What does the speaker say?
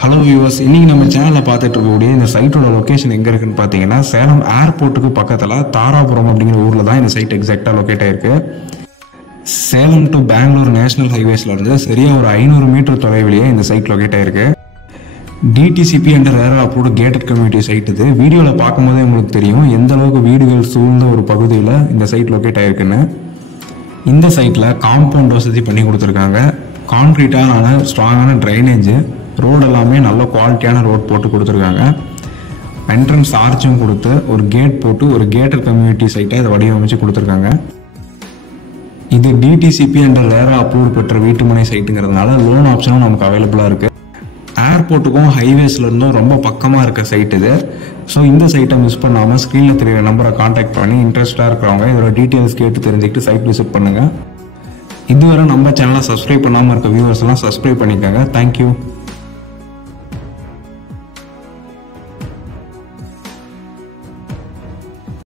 Hello viewers, இன்னைக்கு நம்ம சேனலில் பார்த்துட்டு இருக்கக்கூடிய இந்த சைட்டோட லொக்கேஷன் எங்கே இருக்குன்னு பார்த்தீங்கன்னா சேலம் ஏர்போர்ட்டுக்கு பக்கத்தில் தாராபுரம் அப்படிங்கிற ஊரில் தான் இந்த சைட் எக்ஸாக்டாக லொக்கேட் ஆயிருக்கு. சேலம் டு பெங்களூர் நேஷனல் ஹைவேஸ்ல இருந்து சரியாக ஒரு 500 மீட்டர் தொலைவிலேயே இந்த சைட் லொக்கேட் ஆயிருக்கு. டிடிசிபி என்ற ரேரா அப்ரூவ்டு கேட்டட் கம்யூனிட்டி சைட் இது. வீடியோவில் பார்க்கும்போதே உங்களுக்கு தெரியும் எந்த அளவுக்கு வீடுகள் சூழ்ந்த ஒரு பகுதியில் இந்த சைட் லொக்கேட் ஆயிருக்குன்னு. இந்த சைட்டில் காம்பவுண்ட் வசதி பண்ணி கொடுத்துருக்காங்க. கான்கிரீட்டான ஸ்ட்ராங்கான ட்ரைனேஜ், ரோடு எல்லாமே நல்ல குவாலிட்டியான ரோட் போட்டு கொடுத்துருக்காங்க. என்ட்ரன்ஸ் ஆர்ச்சும் கொடுத்து ஒரு கேட் போட்டு ஒரு கேட்டட் கம்யூனிட்டி சைட்டை இதை வடிவமைச்சு கொடுத்துருக்காங்க. இது டிடிசிபி என்ற ரேரா அப்ரூவ் பெற்ற வீட்டுமனை சைட்டுங்கிறதுனால லோன் ஆப்ஷனும் நமக்கு அவைலபிளாக இருக்குது. ஏர்போர்ட்டுக்கும் ஹைவேஸ்ல இருந்தும் ரொம்ப பக்கமாக இருக்க சைட் இது. ஸோ இந்த சைட்டை மிஸ் பண்ணாமல் ஸ்க்ரீனில் தெரியுற நம்பரை கான்டாக்ட் பண்ணி இன்ட்ரெஸ்டாக இருக்கிறவங்க இதோட டீட்டெயில்ஸ் கேட்டு தெரிஞ்சுக்கிட்டு சைட் விசிட் பண்ணுங்கள். இதுவரை நம்ம சேனலை சப்ஸ்கிரைப் பண்ணாமல் இருக்க வியூவர்ஸ்லாம் சப்ஸ்கிரைப் பண்ணிக்கோங்க. தேங்க்யூ.